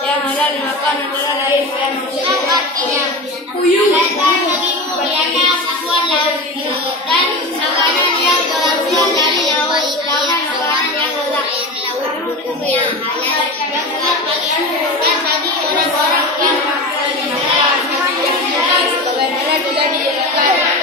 yang halal dimakan adalah lain yang artinya puyuh dan makanan yang berasal dari laut sedangkan makanan yang laut hukumnya halal dan tadi orang-orang yang sebenarnya juga dijelaskan.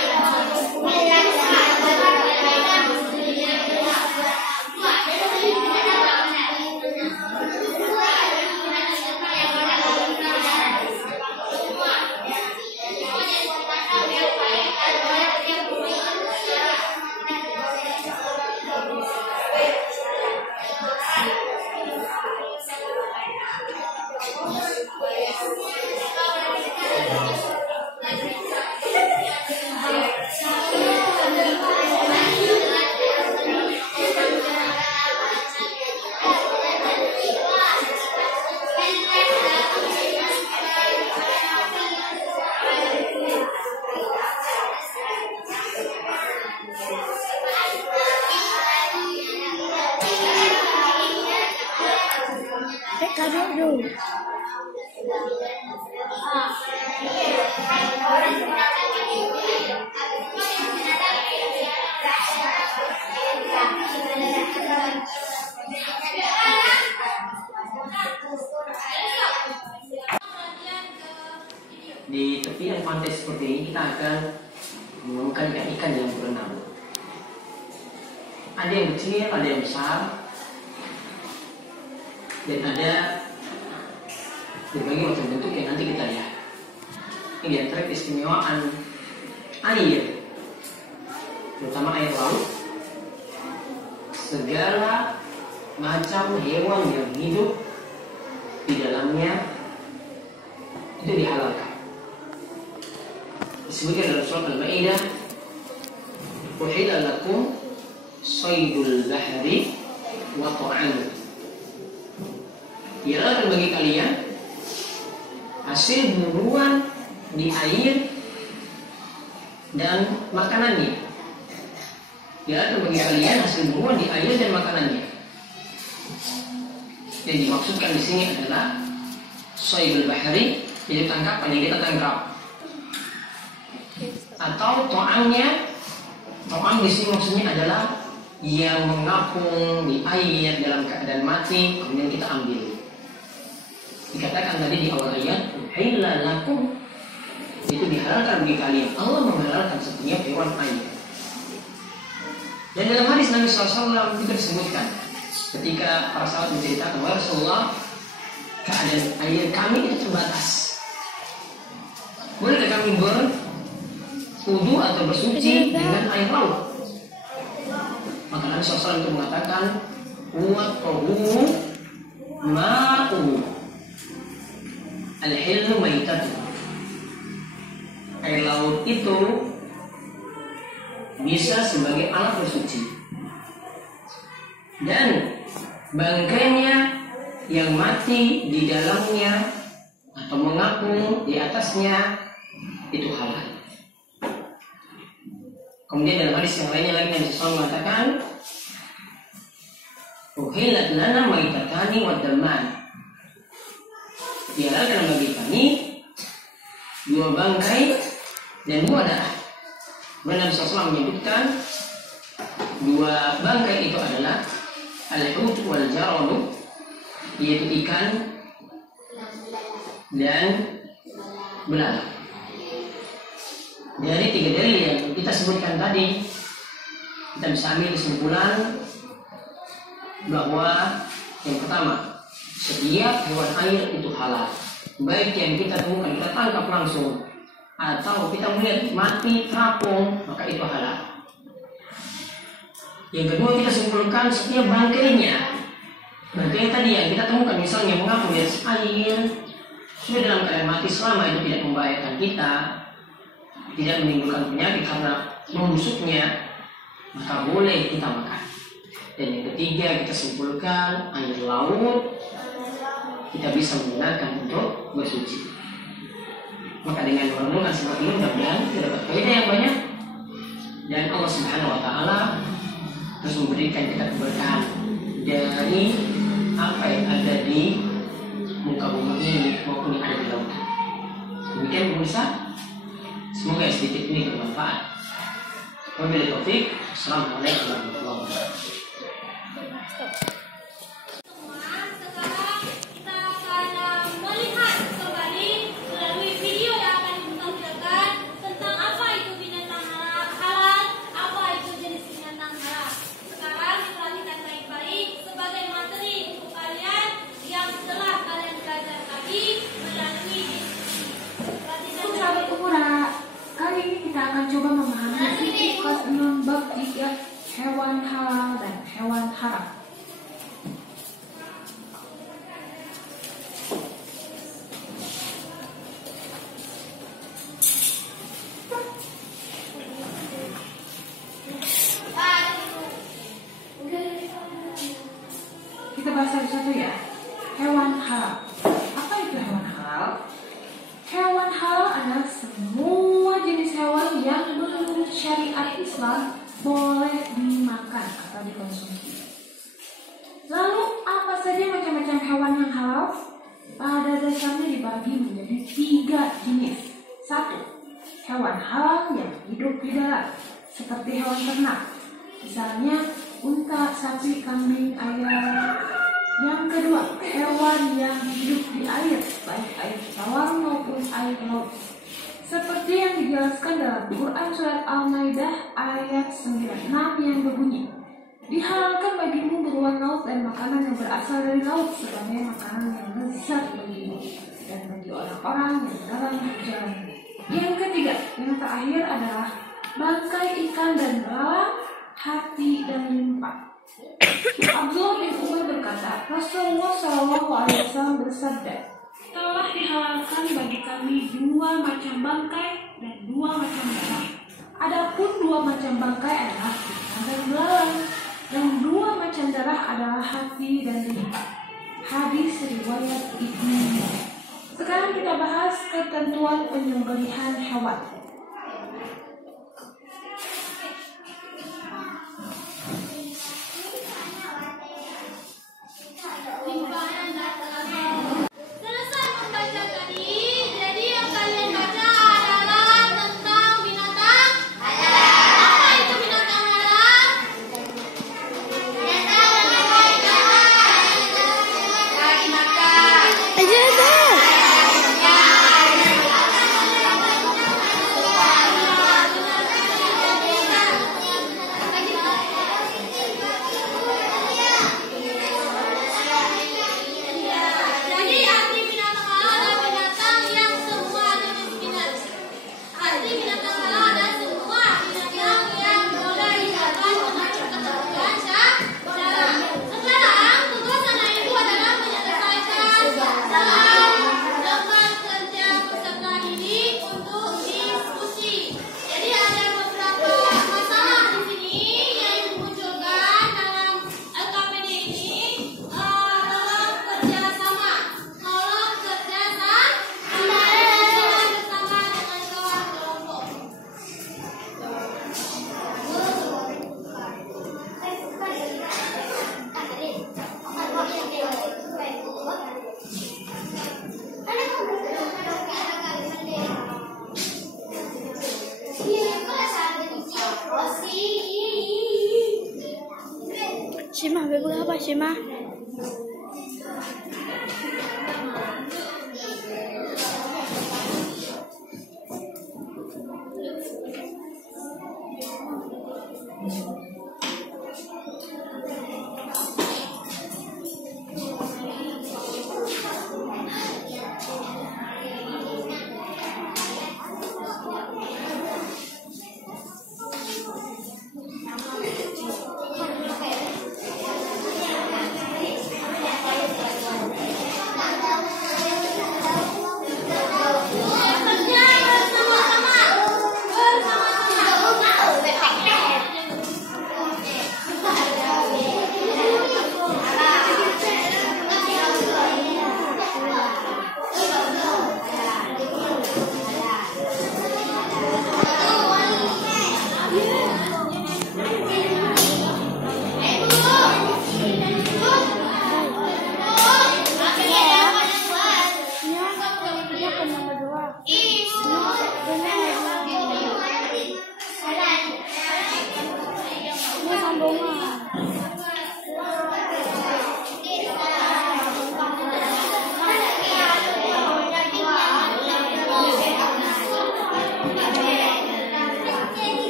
Di tepian pantai seperti ini kita akan menemukan ikan yang berenang. Ada yang kecil, ada yang besar, dan ada berbagai macam bentuk yang nanti kita lihat. Ini di antara keistimewaan air, terutama air laut. Segala macam hewan yang hidup di dalamnya itu dihalalkan. Disebutkan dalam surat Al-Maidah, "Uhilla lakum shaydul bahri wa ta'amuhu." Dihalalkan bagi kalian hasil buruan di air dan makanannya. Dihalalkan bagi kalian hasil buruan di air dan makanannya. Yang dimaksudkan di sini adalah shaydul bahri, yaitu tangkapan yang kita tangkap. Atau to'amnya, to'am di sini maksudnya adalah yang mengapung di air dalam keadaan mati kemudian kita ambil. Dikatakan tadi di awal ayat, "Uhilla lakum," itu dihalalkan bagi kalian. Allah menghalalkan setiap hewan air. Dan dalam hadis Nabi SAW itu disebutkan ketika para sahabat menceritakan, "Wahai Rasulullah, keadaan air kami itu terbatas. Bolehkah kami berwudu atau bersuci dengan air laut?" Maka Nabi SAW itu mengatakan, "Huwa tahuru ma'u al-hillu maitatu." Air laut itu bisa sebagai alat bersuci, dan bangkainya yang mati di dalamnya atau mengapung di atasnya itu halal. Kemudian dalam hadis yang lainnya lagi Nabi SAW mengatakan, "Uhillat lana maitatani wa damman." Dihalalkan bagi kami dua bangkai dan dua darah. Nabi SAW menyebutkan dua bangkai itu adalah al-hut wal jaradu, yaitu ikan dan belalang. Dari tiga dalil yang kita sebutkan tadi, kita bisa ambil kesimpulan bahwa yang pertama, setiap hewan air itu halal, baik yang kita temukan, kita tangkap langsung, atau kita melihat mati terapung, maka itu halal. Yang kedua, kita simpulkan setiap bangkainya, bangkai tadi yang kita temukan misalnya mengapung di atas air, sudah dalam keadaan mati, selama itu tidak membahayakan kita, tidak menimbulkan penyakit karena membusuknya, maka boleh kita makan. Dan yang ketiga, kita simpulkan air laut kita bisa menggunakan untuk bersuci. Maka dengan merenungkan seperti ini mudah-mudahan kita dapat faedah yang banyak, dan Allah Subhanahu wa taala terus memberikan kita keberkahan dari apa yang ada di muka bumi ini maupun yang ada di laut. Demikian pemirsa, semoga sedikit ini bermanfaat. Wabillahi taufik. Assalamualaikum warahmatullahi wabarakatuh. Coba memahami isi kelas 6 bab 3 hewan halal dan hewan haram. Kita bahas satu-satu ya. Hewan halal. Apa itu hewan halal? Hewan halal adalah semua jenis hewan yang menurut syariat Islam boleh dimakan atau dikonsumsi. Lalu apa saja macam-macam hewan yang halal? Pada dasarnya dibagi menjadi 3 jenis. 1. Hewan halal yang hidup di darat, seperti hewan ternak, misalnya unta, sapi, kambing, ayam. Yang kedua, hewan yang hidup di air, baik air tawar maupun air laut, seperti yang dijelaskan dalam Quran Surat Al-Maidah ayat 96 yang berbunyi, dihalalkan bagimu beruang laut dan makanan yang berasal dari laut sebagai makanan yang lezat bagimu dan bagi orang-orang yang dalam perjalanan. Yang ketiga, yang terakhir adalah bangkai ikan dan belalang, hati dan limpa. Abdullah bin Umar berkata, Rasulullah SAW bersabda, telah dihalalkan bagi kami 2 macam bangkai dan 2 macam belalang. Adapun 2 macam bangkai adalah ikan dan belalang, dan 2 macam darah adalah hati dan limpa. Hadis riwayat Ibnu. Sekarang kita bahas ketentuan penyembelihan hewan. Shima, berapa Shima?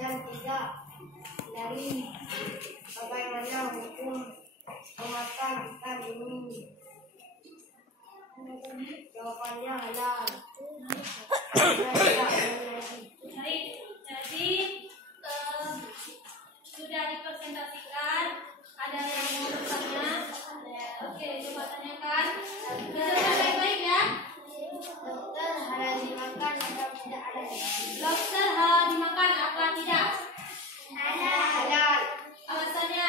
dan tidak dari bagaimana hukum memakan ikan ini. Jawabannya halal. Baik, jadi sudah dipresentasikan. Ada yang mau bertanya? Oke, coba tanyakan. Dengarkan baik-baik ya. Dokter, halal dimakan atau tidak halal? Lobster halal dimakan apa tidak? Halal. Alasannya?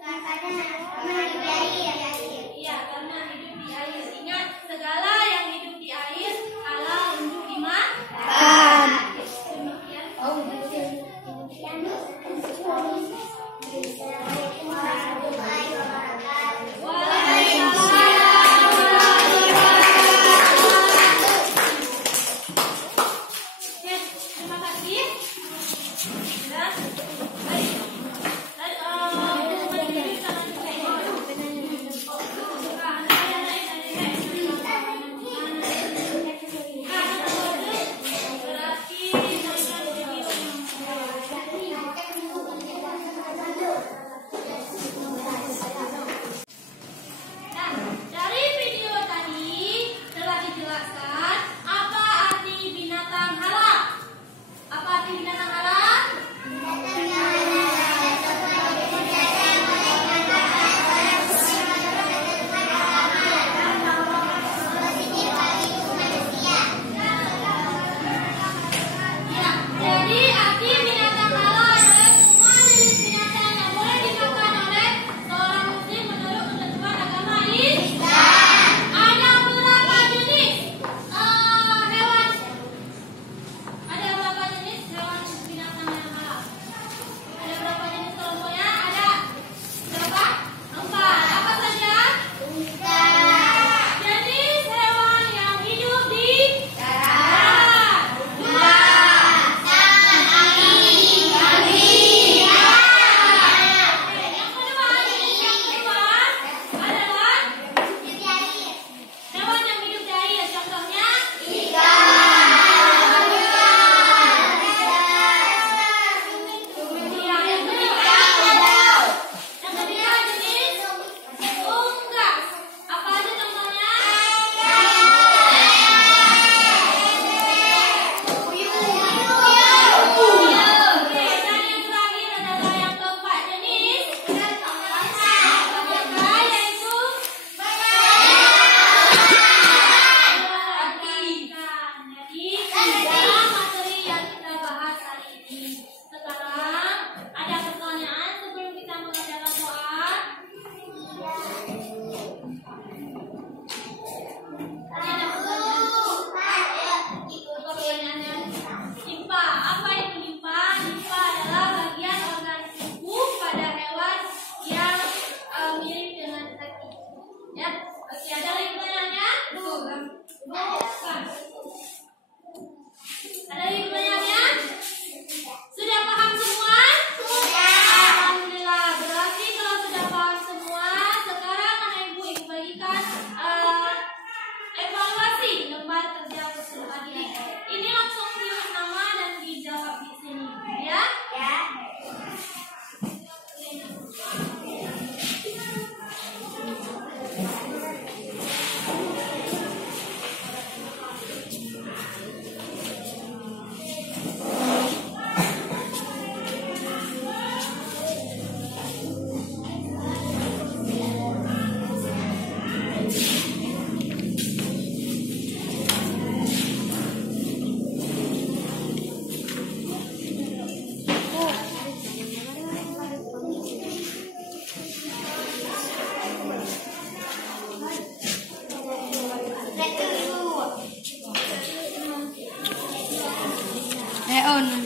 Karena hidup di air. Iya, karena hidup di air. Ingat, segala yang hidup di air halal untuk dimakan. Demikian. Oke, terima kasih. Sudah. Baik. Nah, dari video tadi telah dijelaskan apa arti binatang halal. Apa arti binatang halal? Ya, jadi arti binatang halal adalah semua jenis binatang yang boleh dimakan oleh seorang muslim menurut ketentuan agama Islam. Ada berapa jenis hewan? Ada berapa jenis hewan binatang yang halal? Ada berapa jenis kelompoknya? Ada berapa? 4. Apa saja? Jenis hewan yang hidup di darat. Yang kedua adalah hewan yang hidup di air. Contohnya yang ketiga jenis unggas. Apa aja contohnya? Oke, dan yang terakhir adalah yang keempat jenis yaitu ikan. Jadi tiga materi yang kita bahas hari ini. Sekarang ada pertanyaan sebelum kita mengadakan doa. Pertanyaannya, limpa. Apa itu limpa? Limpa adalah bagian organ tubuh pada hewan yang mirip dengan kaki. Ya, oke. Ada lagi pertanyaannya? Bukan. Ada lagi pertanyaannya? Sudah paham semua? Alhamdulillah. Berarti kalau sudah paham semua, sekarang anak ibu bagikan evaluasi lembar kerja peserta didik. Ini langsung tulis nama dan dijawab di sini, ya? On.